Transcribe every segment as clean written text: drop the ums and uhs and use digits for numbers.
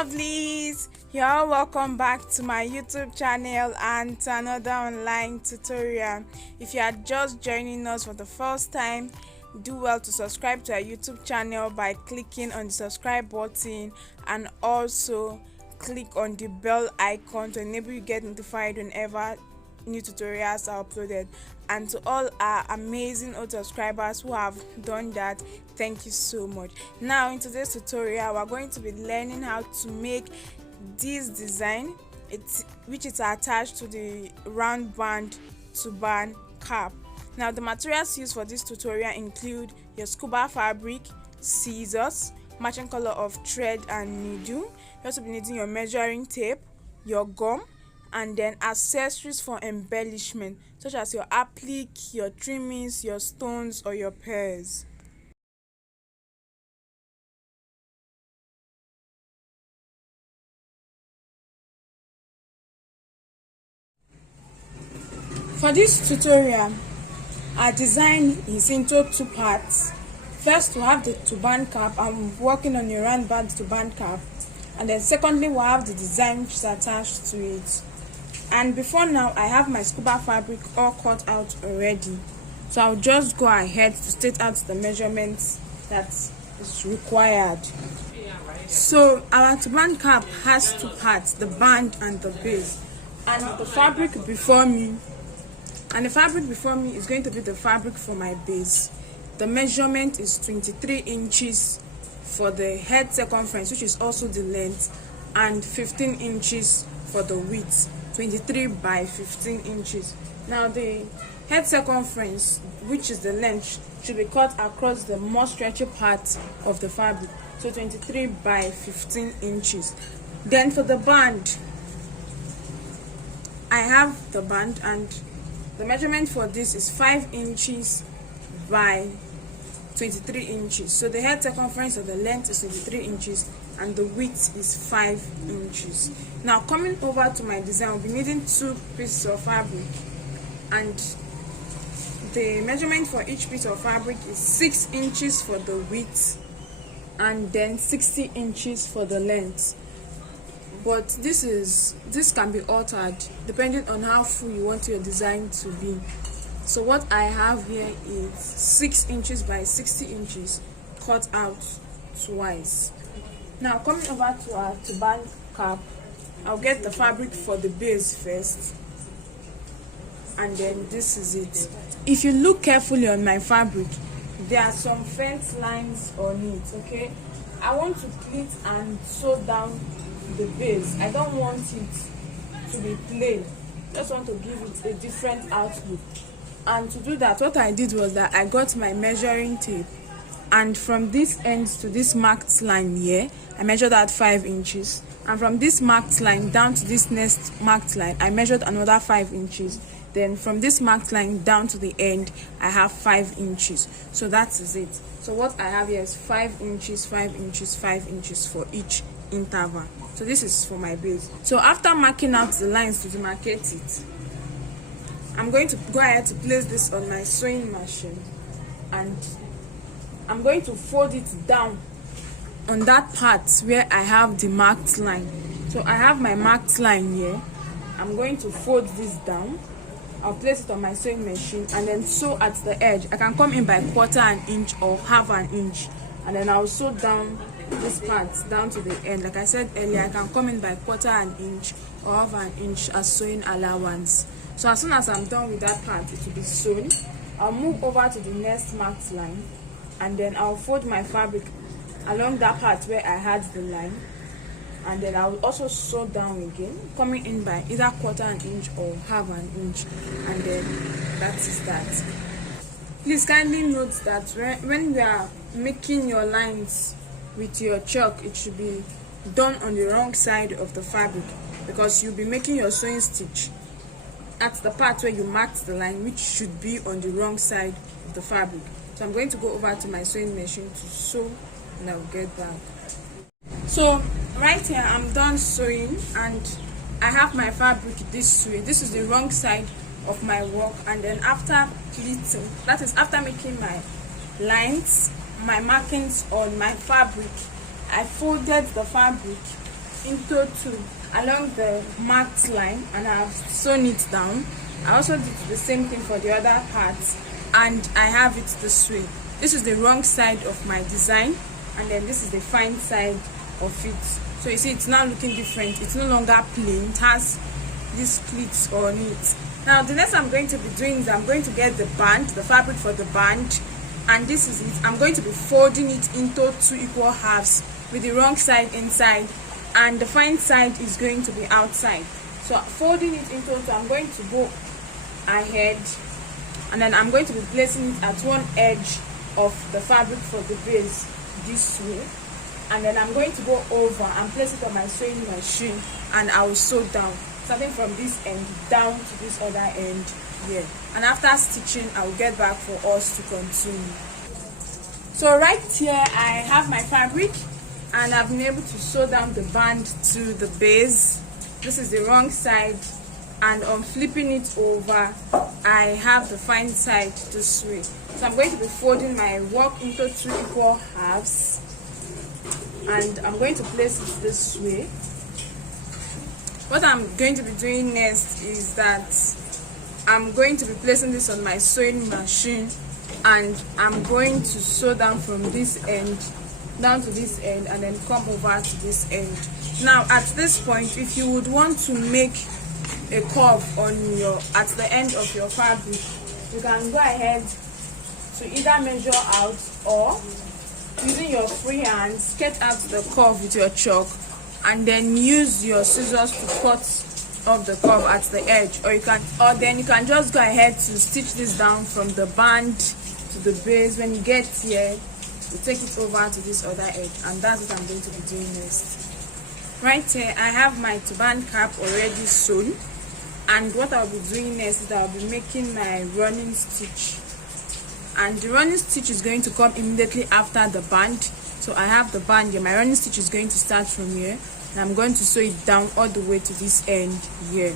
lovelies, you're all welcome back to my YouTube channel and to another online tutorial. If you are just joining us for the first time, do well to subscribe to our YouTube channel by clicking on the subscribe button and also click on the bell icon to enable you get notified whenever new tutorials are uploaded. And to all our amazing old subscribers who have done that, thank you so much. Now in today's tutorial, we're going to be learning how to make this design, which is attached to the round band turban cap. Now the materials used for this tutorial include your scuba fabric, scissors, matching color of thread and needle. You also be needing your measuring tape, your gum, and then accessories for embellishment such as your applique, your trimmings, your stones, or your pearls. For this tutorial, our design is into two parts. First, we have the turban cap. I'm working on your round band turban cap, and then secondly, we have the design which is attached to it. And before now, I have my scuba fabric all cut out already, so I'll just go ahead to state out the measurements that is required. So our turban cap has two parts, the band and the base. And the fabric before me is going to be the fabric for my base. The measurement is 23 inches for the head circumference, which is also the length, and 15 inches for the width. 23 by 15 inches. Now the head circumference, which is the length, should be cut across the more stretchy part of the fabric, so 23 by 15 inches. Then for the band, I have the band, and the measurement for this is 5 inches by 23 inches. So the head circumference of the length is 23 inches and the width is 5 inches. Now coming over to my design, I'll be needing 2 pieces of fabric, and the measurement for each piece of fabric is 6 inches for the width and then 60 inches for the length. But this can be altered depending on how full you want your design to be. So what I have here is 6 inches by 60 inches cut out twice. Now coming over to our turban cap, I'll get the fabric for the base first, and then this is it. If you look carefully on my fabric, there are some fence lines on it, okay? I want to pleat and sew down the base. I don't want it to be plain. Just want to give it a different outlook. And to do that, what I did was that I got my measuring tape, and from this end to this marked line here, I measured out 5 inches, and from this marked line down to this next marked line, I measured another 5 inches. Then from this marked line down to the end, I have 5 inches. So that is it. So what I have here is 5 inches, 5 inches, 5 inches for each interval. So this is for my base. So after marking out the lines to demarcate it, I'm going to go ahead to place this on my sewing machine, and I'm going to fold it down on that part where I have the marked line. So I have my marked line here. I'm going to fold this down. I'll place it on my sewing machine and then sew at the edge. I can come in by 1/4 inch or 1/2 inch, and then I'll sew down this part down to the end. Like I said earlier, I can come in by 1/4 inch or 1/2 inch as sewing allowance. So as soon as I'm done with that part, it will be sewn. I'll move over to the next marked line, and then I'll fold my fabric along that part where I had the line, and then I'll also sew down again, coming in by either 1/4 inch or 1/2 inch, and then that is that. Please kindly note that when we are making your lines with your chalk, it should be done on the wrong side of the fabric, because you'll be making your sewing stitch at the part where you marked the line, which should be on the wrong side of the fabric. So I'm going to go over to my sewing machine to sew, and I'll get back. So right here I'm done sewing, and I have my fabric this way. This is the wrong side of my work, and then after pleating, that is after making my lines, my markings on my fabric, I folded the fabric into 2 along the marked line, and I've sewn it down. I also did the same thing for the other part, and I have it this way. This is the wrong side of my design, and then this is the fine side of it. So you see, it's now looking different. It's no longer plain. It has these pleats on it. Now the next I'm going to be doing is I'm going to get the band, the fabric for the band, and this is it. I'm going to be folding it into 2 equal halves with the wrong side inside, and the fine side is going to be outside. So folding it into 2, I'm going to go ahead, and then I'm going to be placing it at one edge of the fabric for the base this way, and then I'm going to go over and place it on my sewing machine, and I will sew down, starting from this end down to this other end here. And after stitching, I will get back for us to continue. So right here I have my fabric, and I've been able to sew down the band to the base. This is the wrong side, and on flipping it over, I have the fine side this way. So I'm going to be folding my work into 2 equal halves, and I'm going to place it this way. What I'm going to be doing next is that I'm going to be placing this on my sewing machine, and I'm going to sew down from this end down to this end, and then come over to this end. Now at this point, if you would want to make a curve on at the end of your fabric, you can go ahead to either measure out, or using your free hand, sketch out the curve with your chalk, and then use your scissors to cut off the curve at the edge. Or then you can just go ahead to stitch this down from the band to the base. When you get here, you take it over to this other edge, and that's what I'm going to be doing next. Right here I have my turban cap already sewn, and what I'll be doing next is I'll be making my running stitch, and the running stitch is going to come immediately after the band. So I have the band here. My running stitch is going to start from here, and I'm going to sew it down all the way to this end here.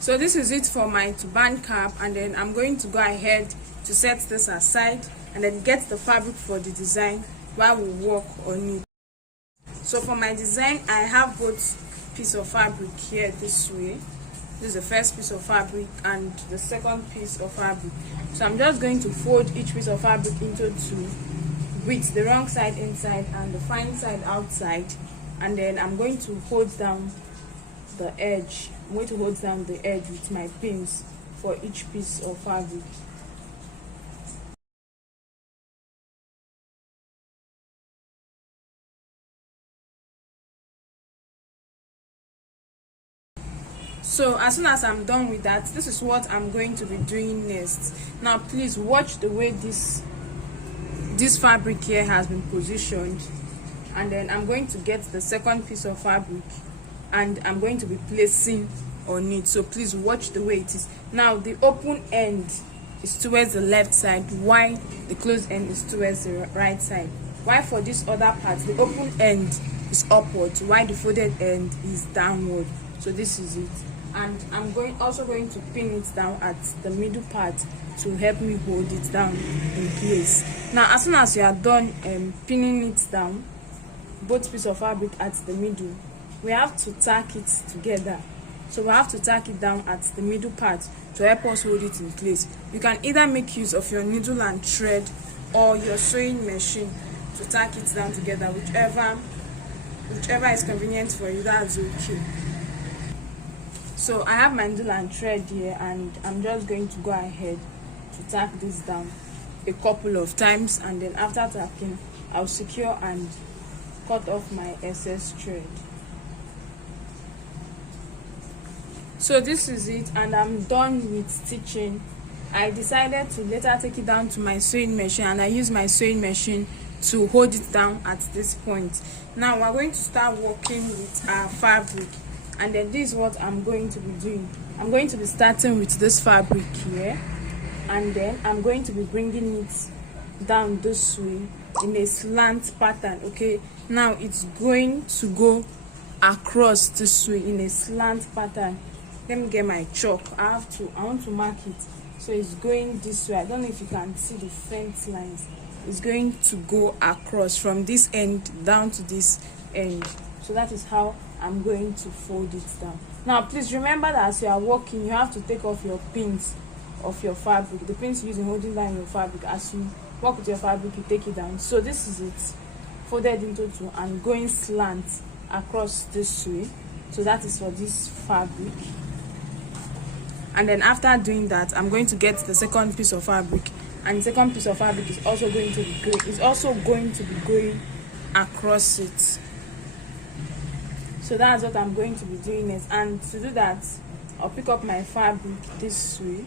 So this is it for my turban cap, and then I'm going to go ahead to set this aside and then get the fabric for the design while we work on it. So for my design, I have both piece of fabric here this way. This is the first piece of fabric and the second piece of fabric. So I'm just going to fold each piece of fabric into 2 with the wrong side inside and the fine side outside, and then I'm going to hold down the edge. I'm going to hold down the edge with my pins for each piece of fabric. So as soon as I'm done with that, this is what I'm going to be doing next. Now please watch the way this fabric here has been positioned, and then I'm going to get the second piece of fabric and I'm going to be placing on it. So please watch the way it is. Now the open end is towards the left side, while the closed end is towards the right side. While for this other part, the open end is upwards, while the folded end is downward. So this is it. And I'm also going to pin it down at the middle part to help me hold it down in place. Now as soon as you are done pinning it down, both pieces of fabric at the middle, we have to tack it together. So we have to tack it down at the middle part to help us hold it in place. You can either make use of your needle and thread or your sewing machine to tack it down together. Whichever is convenient for you, that's okay. So I have my needle and thread here, and I'm just going to go ahead to tack this down a couple of times, and then after tacking, I'll secure and cut off my excess thread. So this is it, and I'm done with stitching. I decided to later take it down to my sewing machine, and I use my sewing machine to hold it down at this point. Now we're going to start working with our fabric, and then this is what I'm going to be doing. I'm going to be starting with this fabric here, and then I'm going to be bringing it down this way in a slant pattern. Okay, now it's going to go across this way in a slant pattern. Let me get my chalk. I want to mark it. So it's going this way. I don't know if you can see the fence lines. It's going to go across from this end down to this end. So that is how I'm going to fold it down. Now please remember that as you are working, you have to take off your pins of your fabric, the pins you use in holding down your fabric. As you work with your fabric, you take it down. So this is it, folded into two and going slant across this way. So that is for this fabric. And then after doing that, I'm going to get the second piece of fabric, and the second piece of fabric is also going to be going across it. So that's what I'm going to be doing next. And to do that, I'll pick up my fabric this way,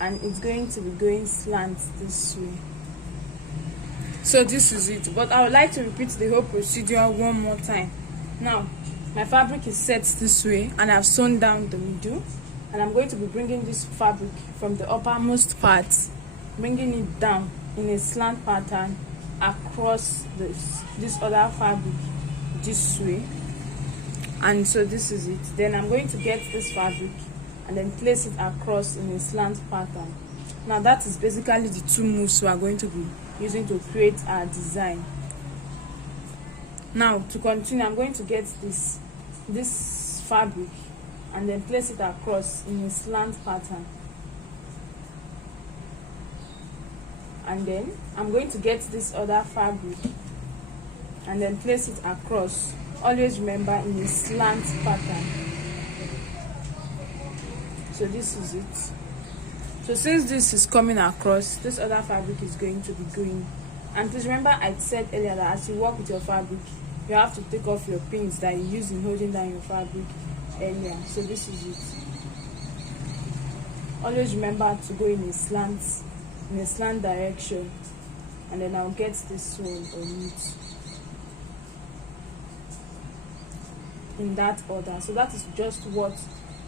and it's going to be going slant this way. So this is it, but I would like to repeat the whole procedure one more time. Now my fabric is set this way, and I've sewn down the middle, and I'm going to be bringing this fabric from the uppermost part, bringing it down in a slant pattern across this other fabric this way. And so this is it. Then I'm going to get this fabric and then place it across in a slant pattern. Now that is basically the two moves we are going to be using to create our design. Now to continue, I'm going to get this fabric and then place it across in a slant pattern. And then I'm going to get this other fabric and then place it across. Always remember, in a slant pattern. So this is it. So since this is coming across, this other fabric is going to be going. And please remember, I said earlier that as you work with your fabric, you have to take off your pins that you use in holding down your fabric earlier. So this is it. Always remember to go in a slant direction, and then I'll get this one on it in that order. So that is just what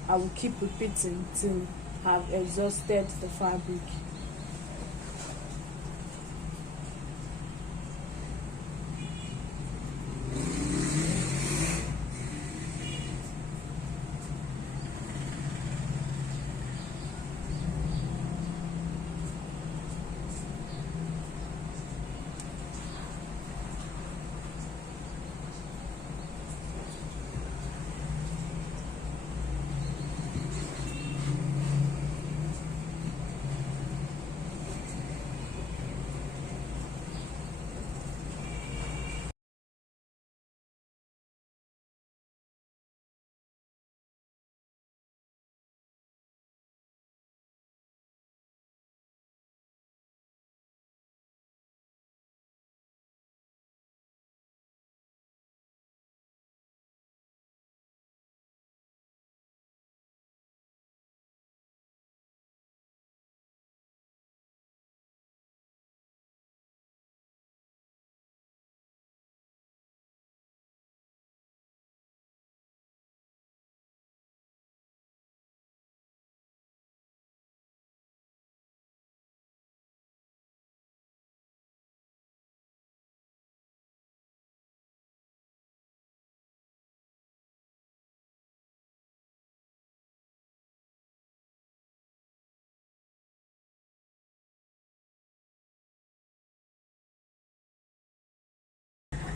I will keep repeating till I've exhausted the fabric.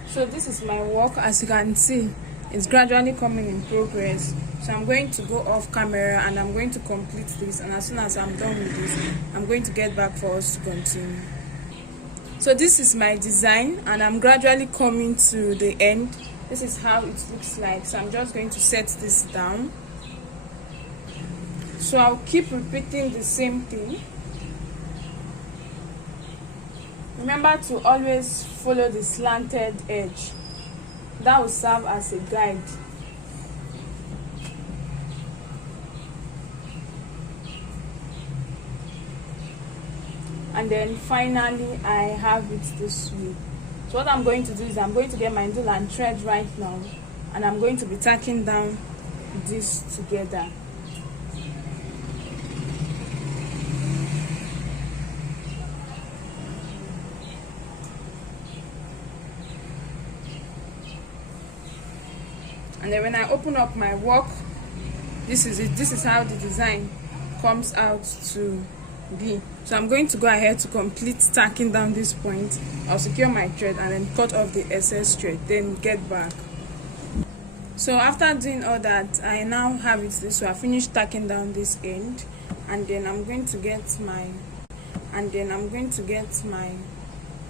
So this is my work. As you can see, it's gradually coming in progress. So I'm going to go off camera and I'm going to complete this, and as soon as I'm done with this, I'm going to get back for us to continue. So this is my design, and I'm gradually coming to the end. This is how it looks like. So I'm just going to set this down. So I'll keep repeating the same thing. Remember to always follow the slanted edge. That will serve as a guide. And then finally I have it this way. So what I'm going to do is I'm going to get my needle and thread right now, and I'm going to be tacking down this together. And then when I open up my work, this is it. This is how the design comes out to be. So I'm going to go ahead to complete tacking down this point. I'll secure my thread and then cut off the excess thread, then get back. So after doing all that, I now have it this way. I finished tacking down this end, and then I'm going to get my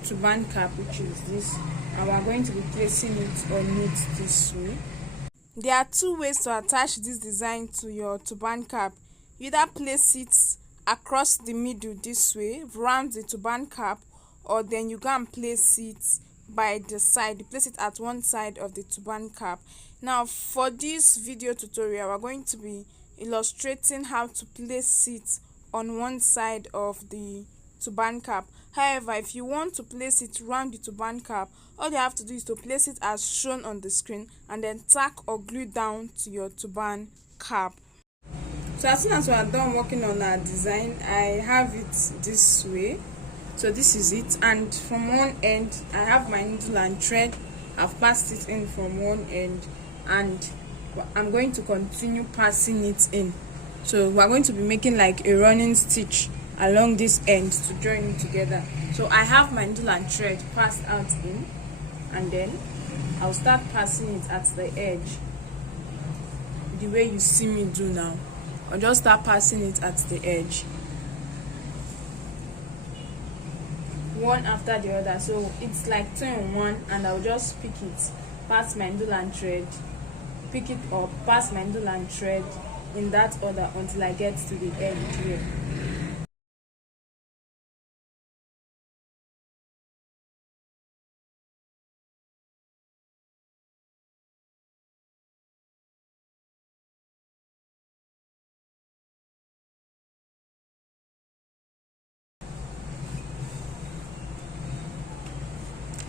turban cap, which is this, and we're going to be placing it on it this way. There are two ways to attach this design to your turban cap. You either place it across the middle this way, round the turban cap, or then you go and place it by the side. You place it at one side of the turban cap. Now for this video tutorial, we're going to be illustrating how to place it on one side of the turban cap. However, if you want to place it around the turban cap, all you have to do is to place it as shown on the screen and then tack or glue down to your turban cap. So as soon as we are done working on our design, I have it this way. So this is it, and from one end I have my needle and thread. I've passed it in from one end, and I'm going to continue passing it in. So we're going to be making like a running stitch along this end to join it together. So I have my needle and thread passed out in, and then I'll start passing it at the edge the way you see me do now. I'll just start passing it at the edge, one after the other. So it's like 2 in 1, and I'll just pick it, pass my needle and thread, pick it up, pass my needle and thread in that order until I get to the end here.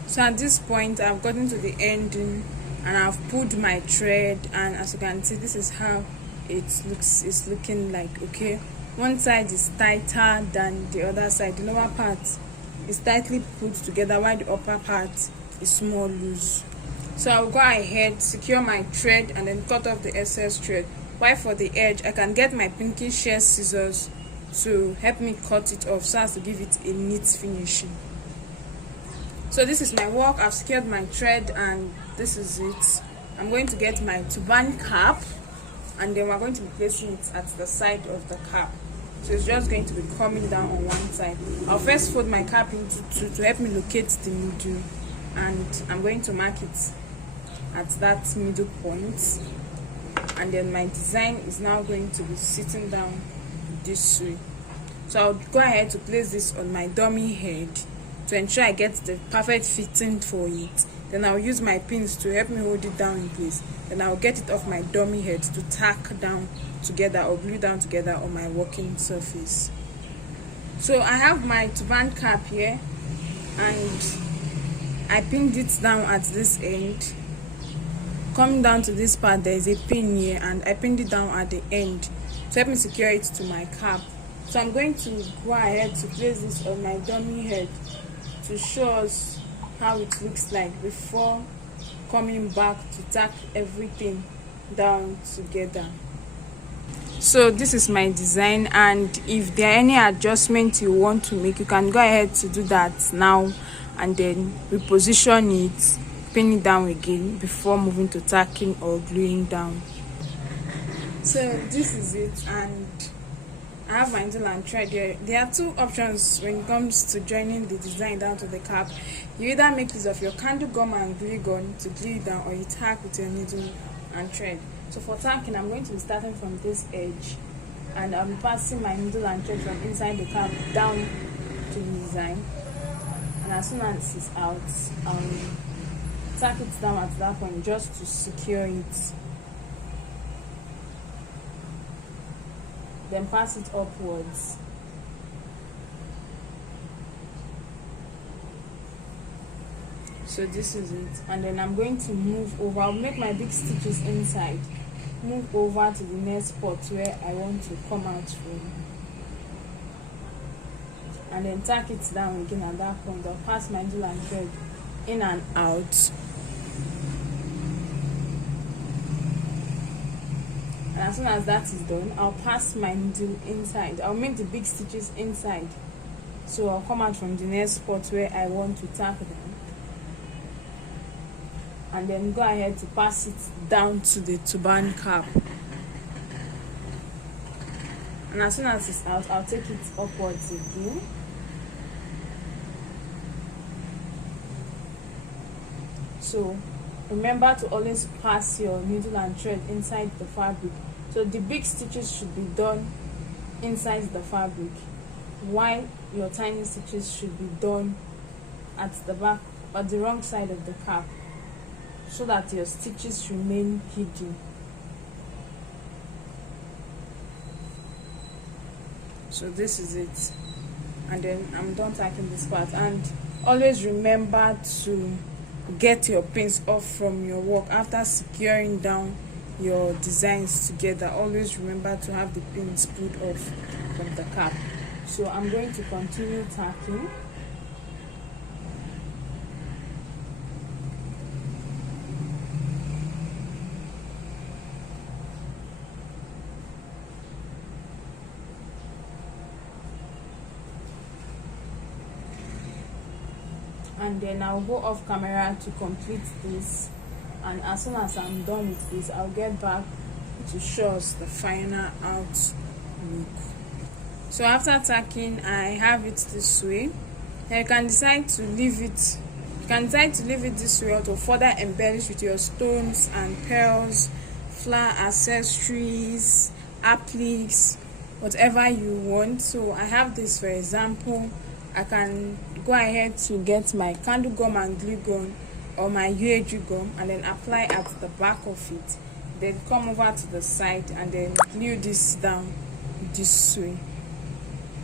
So at this point I've gotten to the ending and I've pulled my thread, and as you can see, this is how it looks. It's looking like, okay, one side is tighter than the other side. The lower part is tightly put together while the upper part is more loose. So I'll go ahead, secure my thread, and then cut off the excess thread. While for the edge, I can get my pinkish shear scissors to help me cut it off so as to give it a neat finishing. So this is my work. I've secured my thread, and this is it. I'm going to get my turban cap, and then we're going to be placing it at the side of the cap. So it's just going to be coming down on one side. I'll first fold my cap into two to help me locate the middle, and I'm going to mark it at that middle point, and then my design is now going to be sitting down this way. So I'll go ahead to place this on my dummy head to ensure I get the perfect fitting for it. Then I'll use my pins to help me hold it down in place. Then I'll get it off my dummy head to tack down together or glue down together on my working surface. So I have my turban cap here, and I pinned it down at this end. Coming down to this part, there is a pin here, and I pinned it down at the end to help me secure it to my cap. So I'm going to go ahead to place this on my dummy head to show us how it looks like before coming back to tack everything down together. So this is my design, and if there are any adjustments you want to make, you can go ahead to do that now, and then reposition it, pin it down again before moving to tacking or gluing down. So this is it, and I have my needle and thread here. There are two options when it comes to joining the design down to the cap. You either make use of your candle gum and glue gun to glue it down, or you tack with your needle and thread. So for tacking, I'm going to be starting from this edge, and I'll be passing my needle and thread from inside the cap down to the design. And as soon as it's out, I'll tack it down at that point just to secure it. Then pass it upwards. So this is it, and then I'm going to move over. I'll make my big stitches inside, move over to the next spot where I want to come out from, and then tack it down again. At that point, I'll pass my needle and thread in and out. as soon as that is done, I'll pass my needle inside. I'll make the big stitches inside, so I'll come out from the next spot where I want to tack them, and then go ahead to pass it down to the turban cap. And as soon as it's out, I'll take it upwards again. So remember to always pass your needle and thread inside the fabric. So the big stitches should be done inside the fabric, while your tiny stitches should be done at the back, at the wrong side of the cap, so that your stitches remain hidden. So this is it, and then I'm done tacking this part. And always remember to get your pins off from your work after securing down your designs together. Always remember to have the pins pulled off from the cap. So I'm going to continue tacking. And then I'll go off camera to complete this, and as soon as I'm done with this, I'll get back to show us the final out look. So after tacking, I have it this way. Now you can decide to leave it. You can decide to leave it this way, or to further embellish with your stones and pearls, flower accessories, appliques, whatever you want. So I have this, for example. I can go ahead to get my candle gum and glue gun, or my UAG gum, and then apply at the back of it, then come over to the side and then glue this down this way.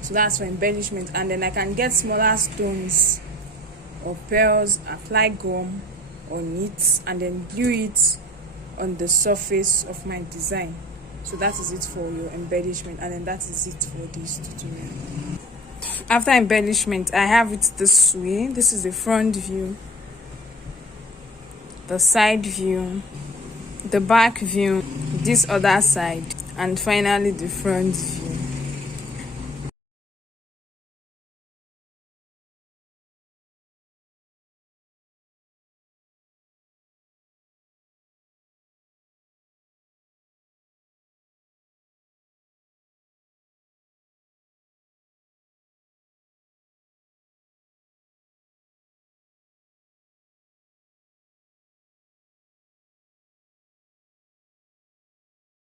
So that's for embellishment. And then I can get smaller stones or pearls, apply gum on it, and then glue it on the surface of my design. So that is it for your embellishment, and then that is it for this tutorial. After embellishment, I have it this way. This is the front view, the side view, the back view, this other side, and finally the front view.